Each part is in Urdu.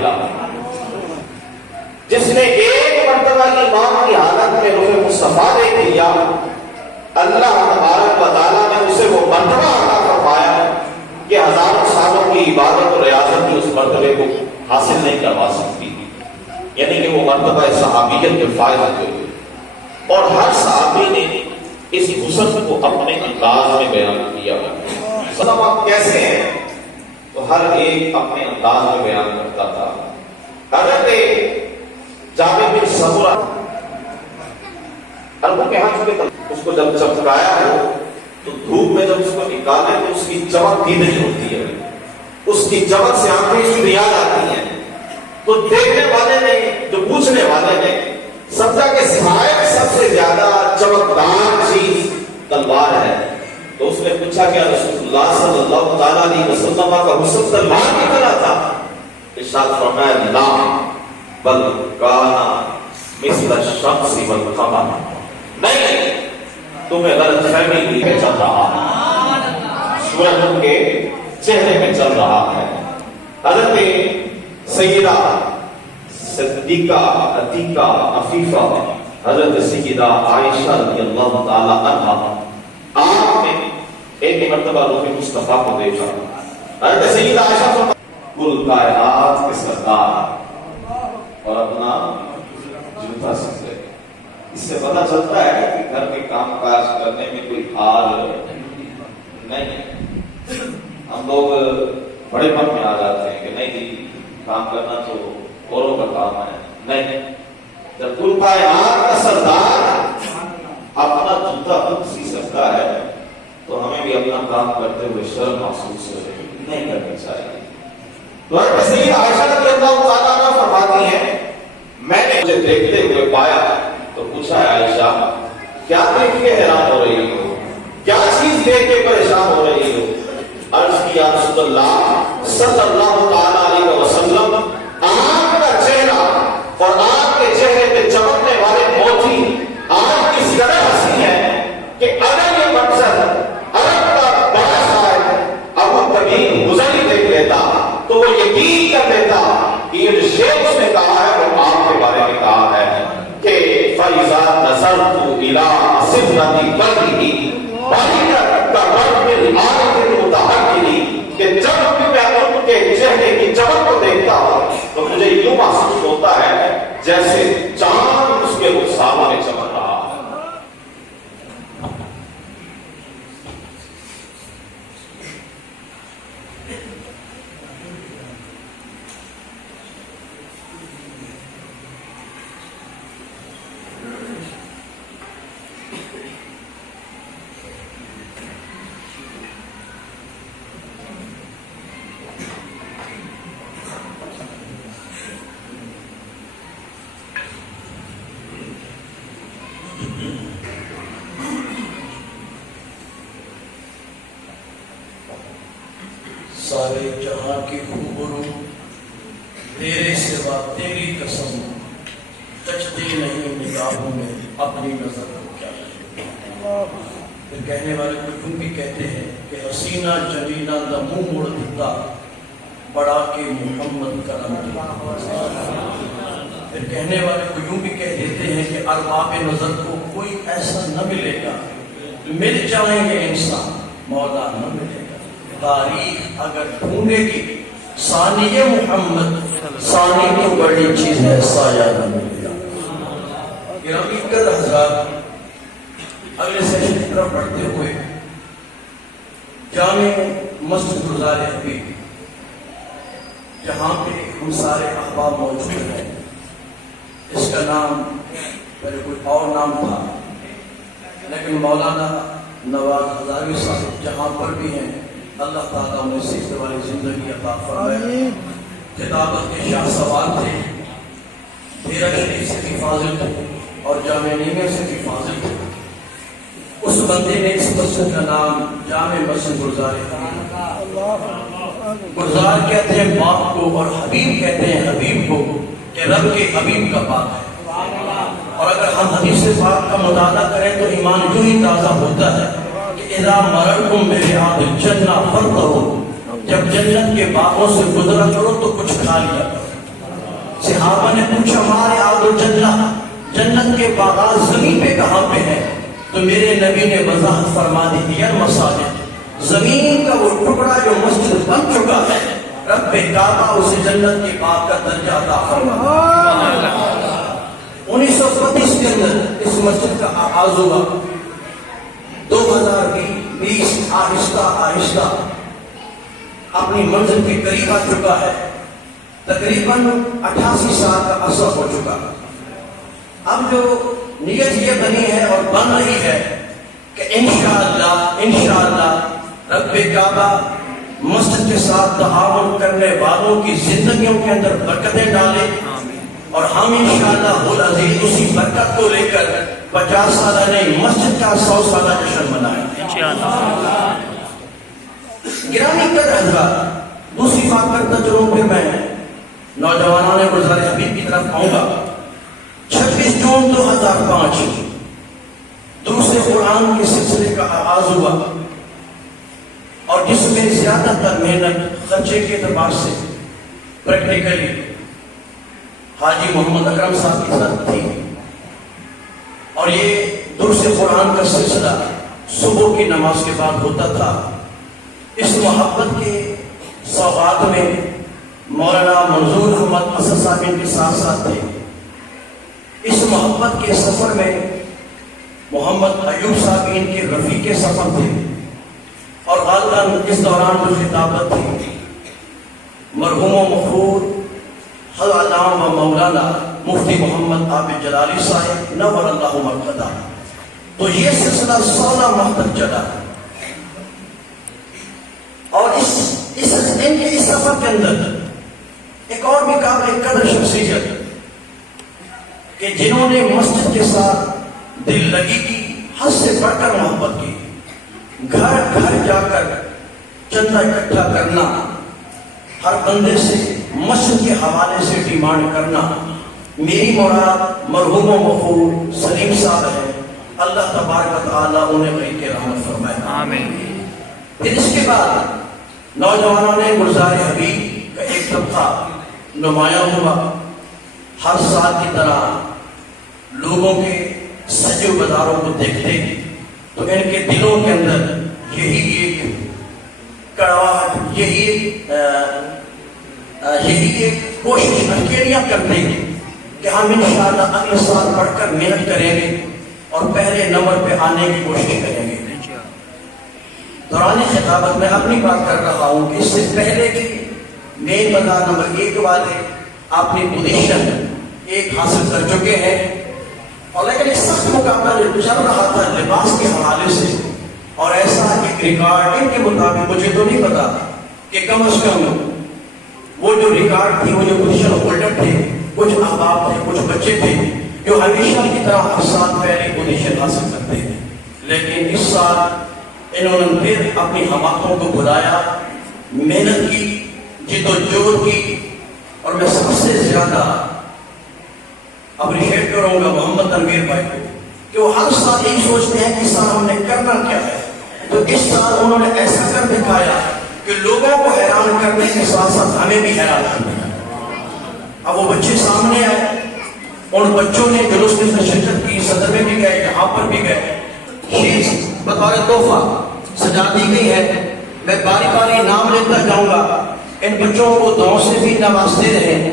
ملا، جس نے ایک مرتبہ ایمان کی حالت میں روح مصطفیٰ دیکھ لیا، اللہ تبارک و تعالیٰ نے اسے وہ مرتبہ عطا فرمایا کہ ہزاروں سالوں کی عبادت اور ریاضت کی اس مرتبے کو حاصل نہیں کروا سکتی، یعنی کہ وہ مرتبہ صحابیت کے فائز ہوئے۔ اور ہر صحابی نے اس حسن کو اپنے انداز میں بیان کیا۔ سلام آپ کیسے ہیں؟ تو ہر ایک اپنے انداز میں بیان کرتا تھا۔ حضرت جابر بن سمرہ اربوں کے ہاتھ میں اس کو جب چمکایا ہو تو دھوپ میں جب اس کو نکالے تو اس کی چمک دی نہیں ہوتی ہے، اس کی چمک سے آنکھیں ریاض آتی ہیں۔ تو دیکھنے والے نے، جو پوچھنے والے نے سمجھا کہ شاید سب سے زیادہ چمکدار چیز تلوار ہے، تو اس نے پوچھا کہ رسول اللہ صلی اللہ تعالیٰ علیہ وسلم کا حسن تلوار کی طرح تھا؟ ارشاد فرمایا لا بل کانا مثل الشمس والقمر، نہیں تمہیں غلط فہمی میں چل رہا ہے، سورج ان کے چہرے میں چل رہا ہے۔ حضرت سیدہ صدیقہ عتیقہ عفیفہ حضرت سیدہ عائشہ رضی اللہ تعالی عنہا آپ نے ایک مرتبہ روح مصطفیٰ کو دیکھا۔ حضرت سیدہ عائشہ فرماتی کل کائنات کے سردار اور اپنا جوتا سمجھے۔ اس سے پتہ چلتا ہے کہ گھر کے کام کاج کرنے میں کوئی حال نہیں۔ ہم لوگ بڑے من میں آ جاتے ہیں کہ نہیں جی کام کرنا تو اوروں کا کام ہے، نہیں، جب کل کائنات کا سردار اپنا جوتا خود سی سکتا ہے تو ہمیں بھی اپنا کام کرتے ہوئے شرم محسوس نہیں کرنی چاہیے۔ تو حضرت سیدہ عائشہ رضی اللہ تعالیٰ عنہا فرماتی ہیں میں نے مجھے دیکھتے ہوئے پایا تو پوچھا عائشہ کیا دیکھ کے حیران ہو رہی ہو، کیا چیز دیکھ کے پریشان ہو رہی ہو؟ عرض کیا رسول اللہ صلی اللہ تعالیٰ علیہ وسلم آپ کا چہرہ اور آپ کے چہرے پہ چمکنے والے موتی آپ اس طرح ہنسی ہے کہ اگر یہ منظر عرب کا بڑا شاعر ابو کبیر گزری دیکھ لیتا تو وہ یقین کر لیتا کہ یہ جو شعر اس نے کہا ہے وہ آپ کے بارے میں کہا ہے کہ فَإِذَا نَظَرْتُ إِلَىٰ صِفْرَةِ قَلْبِهِ بَعِيدًا كَرَّبِّ الْعَارِفِ الْمُتَحَقِّقِ کہ جب میں ان کے چہرے کی چمک کو دیکھتا ہوں تو مجھے یوں محسوس ہوتا ہے جیسے چاند اس کے رخسار میں چمک رہا ہے۔ سارے جہاں کی خوبرو تیرے سوا تیری قسم جچتی نہیں نگاہوں میں اپنی نظر کو کیا لگے۔ پھر کہنے والے کو یوں بھی کہتے ہیں کہ حسینہ جمیلہ دا منہ موڑ دیتا بڑا کے محمد کرم دیتا۔ پھر کہنے والے کو یوں بھی کہہ دیتے ہیں کہ ارباب نظر کو کوئی ایسا نہ ملے گا، مل جائیں گے انسان مولا نہ ملے گا۔ تاریخ اگر ڈھونڈے گی ثانی محمد، ثانی تو بڑی چیز ہے سایہ نہ ملے گا۔ گرامی قدر حضرات، اگلے سیشن کی طرف بڑھتے ہوئے جامع مسجد گزار حبیب جہاں پہ ہم سارے احباب موجود ہیں، اس کا نام پہلے کوئی اور نام تھا لیکن مولانا نواز ہزاروی صاحب جہاں پر بھی ہیں اللہ تعالیٰ انہیں سیکھنے والی زندگی عطا فرمائے۔ کتابت کے شاہ سوار تھے، دیرہ شریف سے بھی فاضل تھے اور جامع نیمہ سے بھی فاضل تھے۔ اس بندے نے اس مسجد کا نام جامع مسجد گلزار گلزار کہتے ہیں باپ کو اور حبیب کہتے ہیں حبیب کو کہ رب کے حبیب کا باپ ہے۔ اور اگر ہم حدیث پاک کا مطالعہ کریں تو ایمان یوں ہی تازہ ہوتا ہے کہ اذا مررتم بریاض الجنہ فانظروا، جب جنت کے باغوں سے گزرا کرو تو کچھ کھا لیا کرو۔ صحابہ نے پوچھا مارے آدھو جنت کے باغات زمین پہ کہاں پہ ہے؟ تو میرے نبی نے وضاحت فرما دی مساجد، زمین کا وہ ٹکڑا جو مسجد بن چکا ہے، رب کعبہ اسے جنت کی باغ کا درجہ عطا فرما۔ 1932 کے اندر اس مسجد کا آغاز ہوا، 2020 آہستہ آہستہ اپنی منزل کے قریب آ چکا ہے، تقریباً 88 سال کا عرصہ ہو چکا۔ اب جو نیت یہ بنی ہے اور بن رہی ہے کہ انشاءاللہ رب کعبہ مسجد کے ساتھ تعاون کرنے والوں کی زندگیوں کے اندر برکتیں ڈالے، اور ہم انشاءاللہ العزیز اسی برکت کو لے کر 50 سالہ نہیں مسجد کا 100 سالہ جشن منائیں انشاءاللہ۔ گرامی قدر حضرات، دوسری بات کرتا چلوں پھر میں نوجوانوں نے گلزار حبیب کی طرف آؤں گا۔ 26 جون 2005 دوسرے قرآن کے سلسلے کا آغاز ہوا، اور جس میں زیادہ تر محنت خرچے کے اعتبار سے پریکٹیکلی حاجی محمد اکرم صاحب کی ذات تھی، اور یہ درس قرآن کا سلسلہ صبح کی نماز کے بعد ہوتا تھا۔ اس محبت کے سوغات میں مولانا منظور احمد اسد صاحب ان کے ساتھ ساتھ تھے۔ اس محبت کے سفر میں محمد ایوب صاحب ان کے رفیق سفر تھے، اور غالباً اس دوران جو خطابت تھی مرحوم و مغفور حضرت علامہ و مولانا مفتی محمد عابد جلالی صاحب نور اللہ مرقدہ۔ تو یہ سلسلہ 16 ماہ تک چلا، اور اس سفر کے اندر ایک اور بھی قابل قدر شخصیت کہ جنہوں نے مسجد کے ساتھ دل لگی کی، حد سے بڑھ کر محبت کی، گھر گھر جا کر چندہ اکٹھا کرنا، ہر بندے سے مسجد کے حوالے سے ڈیمانڈ کرنا۔ میری مراد مرحوم و مغفور سلیم صاحب ہے، اللہ تبارک و تعالیٰ انہیں غریق رحمت فرمائے آمین۔ پھر اس کے بعد نوجوانوں نے گلزار حبیب کا ایک طبقہ نمایاں ہوا، ہر سال کی طرح لوگوں کے سجو بازاروں کو دیکھتے تو ان کے دلوں کے اندر یہی ایک کڑواہٹ، یہی ایک کوشش اکیلیاں کرتے ہیں کہ ہم انشاءاللہ اگلے سال بڑھ کر محنت کریں گے اور پہلے نمبر پہ آنے کی کوشش کریں گے۔ دوران خطابت میں اپنی بات کر رہا ہوں کہ اس سے پہلے کی مین بازار نمبر 1 والے اپنی پوزیشن ایک حاصل کر چکے ہیں، اور لیکن ایک سخت مقابلہ جو چل رہا تھا لباس کے حوالے سے، اور ایسا ایک ریکارڈ ان کے مطابق مجھے تو نہیں پتا کہ کم از کم وہ جو ریکارڈ تھی، وہ جو پوزیشن ہولڈر تھے، کچھ احباب تھے، کچھ بچے تھے جو ہمیشہ کی طرح ہر سال پہلی پوزیشن حاصل کرتے ہیں، لیکن اس سال انہوں نے پھر اپنی حماقتوں کو بلایا، محنت کی، جد و جہد کی، اور میں سب سے زیادہ اپریشیٹ کروں گا محمد تنویر بھائی کو کہ وہ ہر سال یہی سوچتے ہیں کہ اس سال ہم نے کرنا کیا ہے، تو اس سال انہوں نے ایسا کر دکھایا کہ لوگوں کو حیران کرنے کے ساتھ ساتھ ہمیں بھی حیران کرنا۔ اب وہ بچے سامنے آئے، ان بچوں نے جلوس میں شرکت کی، صدر میں بھی گئے، یہاں پر بھی گئے، شیٹ بطور تحفہ سجا دی گئی ہے۔ میں باری باری نام لیتا جاؤں گا، ان بچوں کو دعاؤں سے بھی نوازتے رہیں،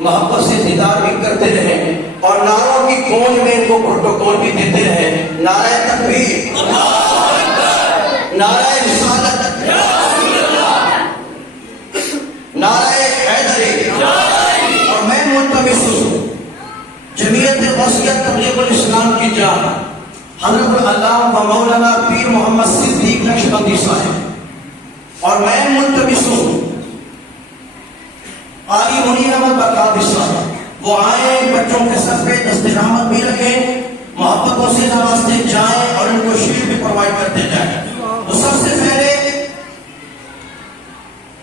محبت سے دیدار بھی کرتے رہیں، اور نعروں کی گونج میں ان کو پروٹوکول بھی دیتے رہیں۔ نعرہ تکبیر، نعرہ رسالت، نعرہ حیدری، اور میں ملتمس ہوں جمعیت وسیعت تبلیغ الاسلام کی جان حضرت علامہ و مولانا پیر محمد صدیق نقشبندی صاحب، اور میں ملتمس ہوں قاری منیر احمد بغدادی صاحب، وہ آئیں، بچوں کے سر پہ دست رحمت بھی رکھیں، محبتوں سے نوازتے جائیں، اور ان کو شیل بھی پرووائڈ کرتے جائیں۔ تو سب سے پہلے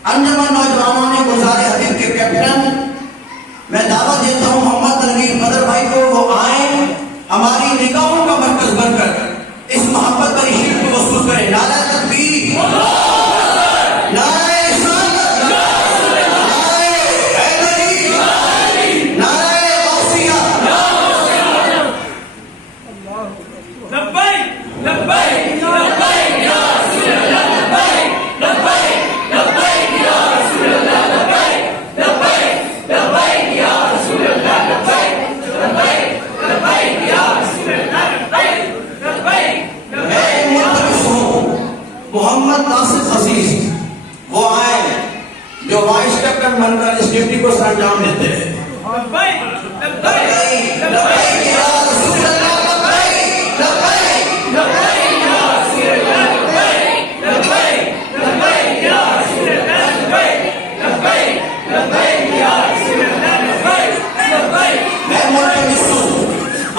انجمن نوجوانوں نے گلزار حبیب کے کیپٹن میں دعوت دیتا ہوں محمد تنویر بدر بھائی کو، وہ آئیں، ہماری نگاہوں کا مرکز بن کر اس محبت بری شیل کو وصول کریں۔ نعرہ تکبیر، نعرہ رسالت، نعرہ حیدری،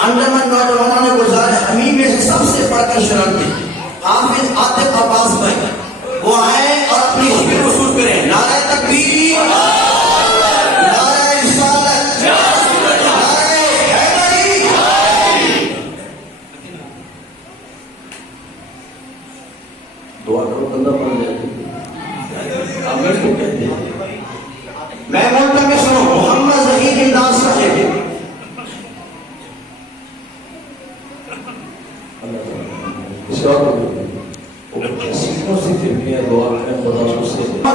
انڈمان نوجوانوں نے گزارے ہمیں میں سے سب سے بڑھ کر شرارتی حافظ عاطف عباس بھائی وہ آئے اور اپنی شکل وصول کریں. نعرہ تکبیر، نعرہ رسالت، نعرہ حیدری. دعا کرو بندہ پڑھ جائے. آمین کو کہتے ہیں. میں بولتا میں سنو محمد ظہیر انداز صاحب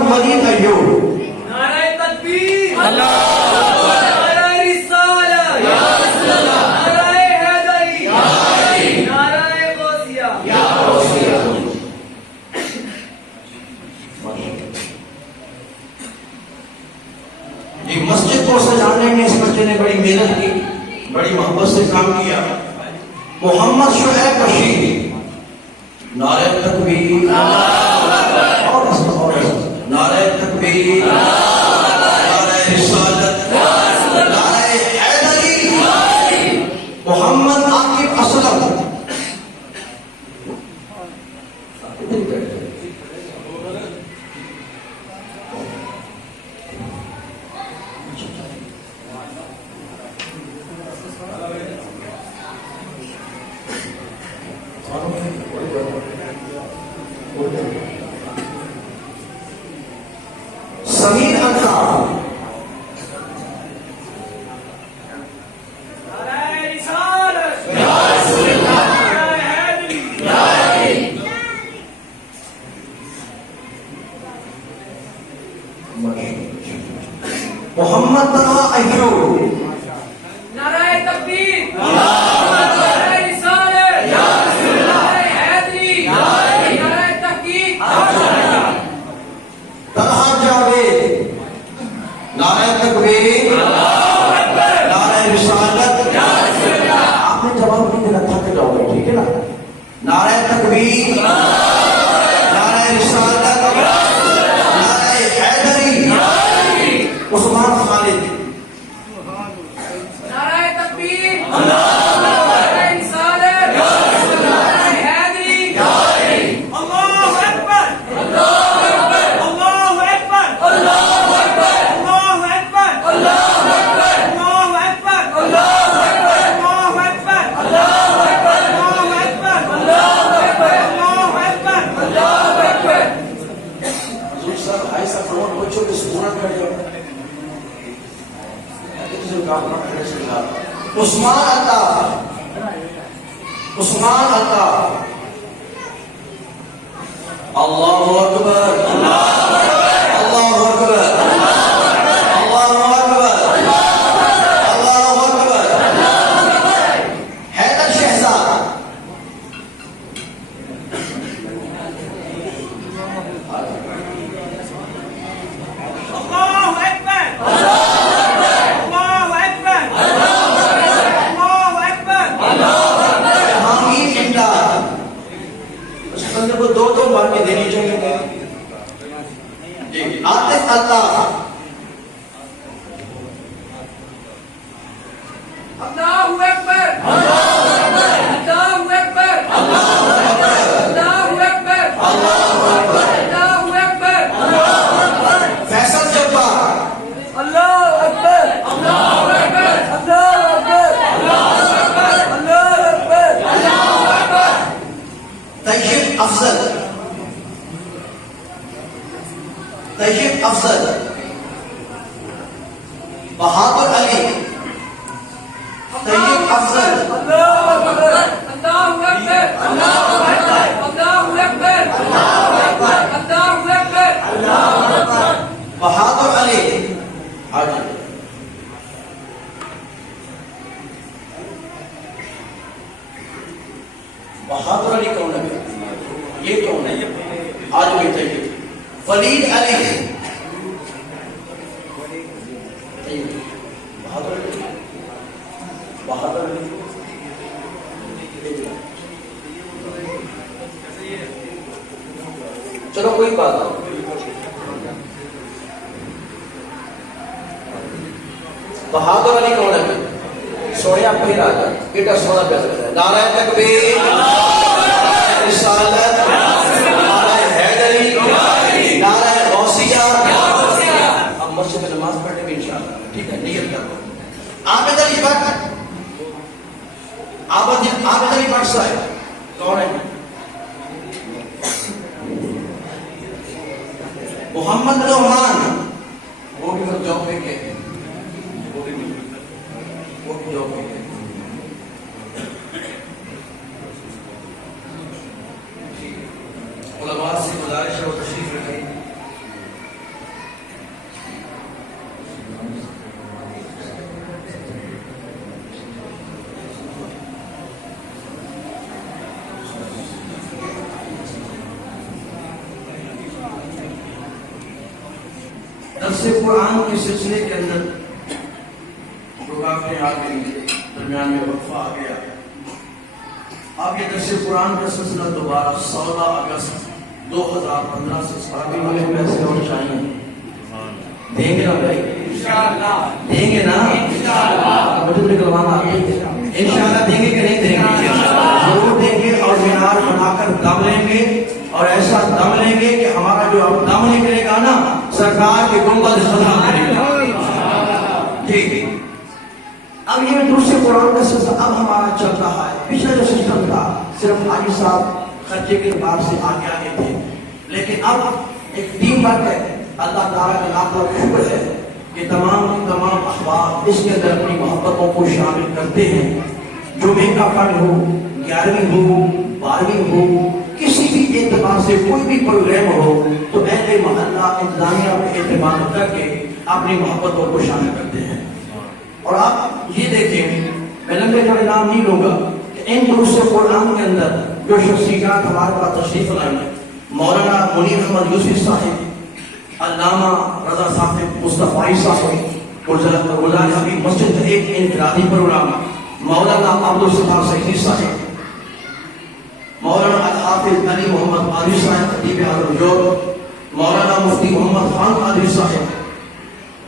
مجید ایوب نعرہ تکبیر، نعرہ رسالت، نعرہ حیدری، نعرہ غوثیہ. ایک مسجد کو سجانے میں اس بچے نے بڑی محنت کی، بڑی محبت سے کام کیا. محمد شعیب بشیر نعرہ تکبیر، نعرہ تکبیر، نعرہ رسالت، نعرہ حیدری. محمد عاقب اسلم سمیر الطاف نعرہ رسالت، نعرہ حیدری. محمد طلحہ ایوب نعرہ تکبیر، نعرہ رسالت، نعرہ حیدری، نعرہ تحقیق. طلحہ جاوید نعرہ تکبیر، نعرہ رسالت. آپ نے جواب نہیں دینا تھک جاؤ گے، ٹھیک ہے نا. نعرہ تکبیر، نعرہ رسالت، نعرہ حیدری. عثمان خالد نعرہ تکبیر، نعرہ رسالت، نعرہ حیدری. اللہ اکبر، اللہ اکبر، اللہ اکبر، اللہ اکبر، اللہ اکبر، اللہ اکبر، اللہ اکبر، اللہ اکبر، اللہ اکبر، اللہ اکبر، اللہ اکبر، اللہ اکبر، اللہ اکبر، اللہ اکبر. حضور صاحب بھائی صاحب فرمان بچوں کے سکونت کر جاؤ. عثمان عطا، عثمان عطا. اللہ اکبر، اللہ اکبر، اللہ اکبر، اللہ اکبر. حیدر شہزاد اللہ اکبر، اللہ اکبر، اللہ اکبر. جہانگیر امداد. اس بندے کو دو دو بار کے دینی چاہیے. عاطف الطاف اللہ اکبر، اللہ اکبر، اللہ اکبر، اللہ اکبر. فیصل جبار اللہ اکبر، اللہ اکبر، اللہ اکبر، اللہ اکبر، اللہ اکبر، اللہ اکبر. طیب افضل، طیب افضل. بہادر علی، طیب افضل. اللہ اکبر، اللہ اکبر، اللہ اکبر، اللہ اکبر، اللہ اکبر، اللہ اکبر، اللہ اکبر. بہادر علی حاجی. بہادر علی کون ہے؟ یہ کون ہے؟ آج بھی طیب. ولید علی بہادر چلو کوئی بات نہیں. بہادر علی کون ہے؟ سونے آپ پھر آ جائے بیٹا سونا پیسہ ہے. نعرہ تکبیر، رسالت، نعرہ حیدری، نعرہ غوثیہ. اب مسجد میں نماز پڑھنے میں انشاءاللہ ٹھیک ہے نیت کر لو. عابد علی بٹ، عابد علی بٹ صاحب کون ہے؟ محمد نعمان وہ بھی جاب پہ گئے، وہ بھی جاب پہ گئے. علماء سے گزارش ہے وہ تشریف رکھیں. درس قرآن کے سلسلے کے اندر رکاوٹیں آ گئی، درمیان میں وقفہ آ گیا. اب یہ درس قرآن کا سلسلہ دوبارہ 16 اگست 2015 سے سارے والے پیسے اور چاہیے دیں گے نا بھائی؟ دیں گے نا؟ مجھے نکلوانا آتے ہیں انشاءاللہ. دیں گے کہ نہیں دیں گے؟ ضرور دیں گے. اور مینار بنا کر دم لیں گے، اور ایسا دم لیں گے کہ ہمارا جو اب دم نکلے گا نا سرکار کے گنبد ختم کرے گا. ٹھیک ہے. اب یہ دوسرے قرآن کا سلسلہ اب ہمارا چل رہا ہے. پچھلا جو سسٹم تھا صرف حاجی صاحب خرچے کے بعد سے آگے آگے تھے، لیکن اب ایک ٹیم ورک ہے. اللہ تعالیٰ کا لاکھ لاکھ شکر ہے کہ تمام احباب اس کے اندر اپنی محبتوں کو شامل کرتے ہیں. جمعے کا فن ہو، 11ویں ہو، 12ویں ہو، کسی بھی اعتبار سے کوئی بھی پروگرام ہو تو اہل محلہ انتظامیہ پہ اعتماد کر کے اپنی محبتوں کو شامل کرتے ہیں. اور آپ یہ دیکھیں، میں لمبے چوڑے نام نہیں لوں گا کہ ان دروس قرآن کے اندر جو شخصیات ہمارے پاس تشریف لائی ہیں، مولانا منیر احمد یوسفی صاحب، علامہ رضا صاحب مصطفی صاحب، گلزار حبیب مسجد ایک انفرادی پروگرام، مولانا عبدالستار سعیدی صاحب، مولانا الحافظ علی محمد قادری صاحب خطیب حضرت، مولانا مفتی محمد خان قادری صاحب،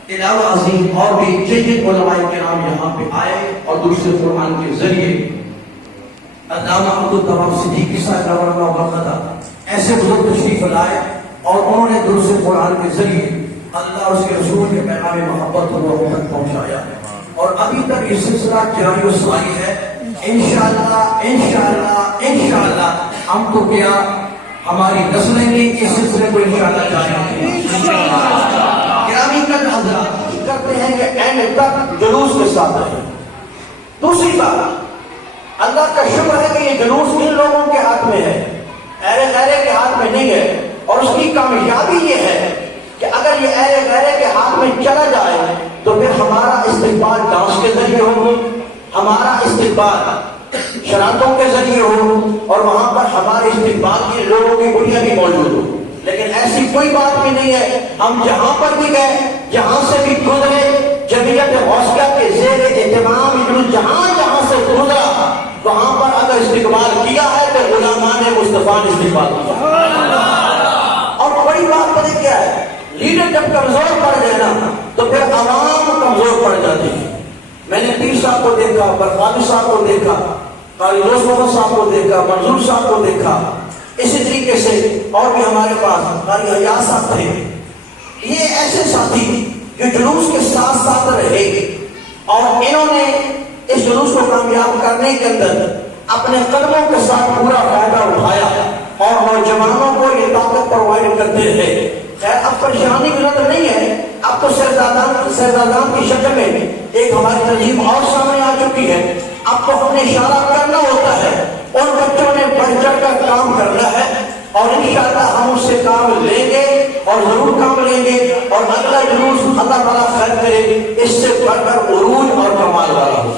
علاوہ عظیم اور بھی جن علماء کرام یہاں پہ آئے اور دوسرے قرآن کے ذریعے علامہ عبدالتواب صدیقی صاحب ایسے بزرگ تشریف لائے اور انہوں نے دوسرے قرآن کے ذریعے اللہ اور اس کے رسول کے پیغام محبت کو لوگوں تک پہنچایا. اور ابھی تک یہ سلسلہ جاری و ساری ہے. انشاءاللہ انشاءاللہ انشاءاللہ ہم تو کیا ہماری نسلیں بھی اس سلسلے کو انشاءاللہ جاری رکھیں گے. گرامی حضرات کرتے ہیں کہ اینڈ تک جلوس کے ساتھ رہیں. دوسری بات، اللہ کا شکر ہے کہ یہ جلوس ان لوگوں کے ہاتھ میں ہے، اہل غیرے کے ہاتھ میں نہیں ہے. اور اس کی کامیابی یہ ہے کہ اگر یہ اہل غیرے کے ہاتھ میں چلا جائے تو پھر ہمارا استقبال ڈانس کے ذریعے ہو، ہمارا استقبال شراتوں کے ذریعے ہو، اور وہاں پر ہمارے استقبال کے لوگوں کی بڑیاں بھی موجود ہو. لیکن ایسی کوئی بات بھی نہیں ہے. ہم جہاں پر بھی گئے، جہاں سے بھی گزرے، جمعیت غوثیہ کے زیر اہتمام جہاں جہاں سے گزرا وہاں پر اگر استقبال کیا ہے تو غلامان مصطفیٰ نے استقبال کیا. اور بڑی بات پتہ کیا ہے، لیڈر جب کمزور پڑ جائے نا تو پھر عوام کمزور پڑ جاتی ہے. میں نے پیر صاحب کو دیکھا، برقانی صاحب کو دیکھا، قاری روز محمد صاحب کو دیکھا، منظور صاحب کو دیکھا. اسی طریقے سے اور بھی ہمارے پاس قاری حیات صاحب تھے. یہ ایسے ساتھی جو جلوس کے ساتھ ساتھ رہے اور انہوں نے اس جلوس کو کامیاب کرنے کے اندر اپنے قدموں کے ساتھ پورا فائدہ اٹھایا اور نوجوانوں کو یہ طاقت پرووائڈ کرتے رہے. خیر اب پریشانی کی ضرورت نہیں ہے، اب تو سردادان کی شکل میں ایک ہماری تنظیم اور سامنے آ چکی ہے. اب تو ہم نے اشارہ کرنا ہوتا ہے، ان بچوں نے بڑھ چڑھ کر کام کرنا ہے اور انشاءاللہ ہم اس سے کام لیں گے اور ضرور کام لیں گے. اور اگلا جلوس اللہ تعالیٰ خیر کرے اس سے بڑھ کر عروج اور کمال والا ہو.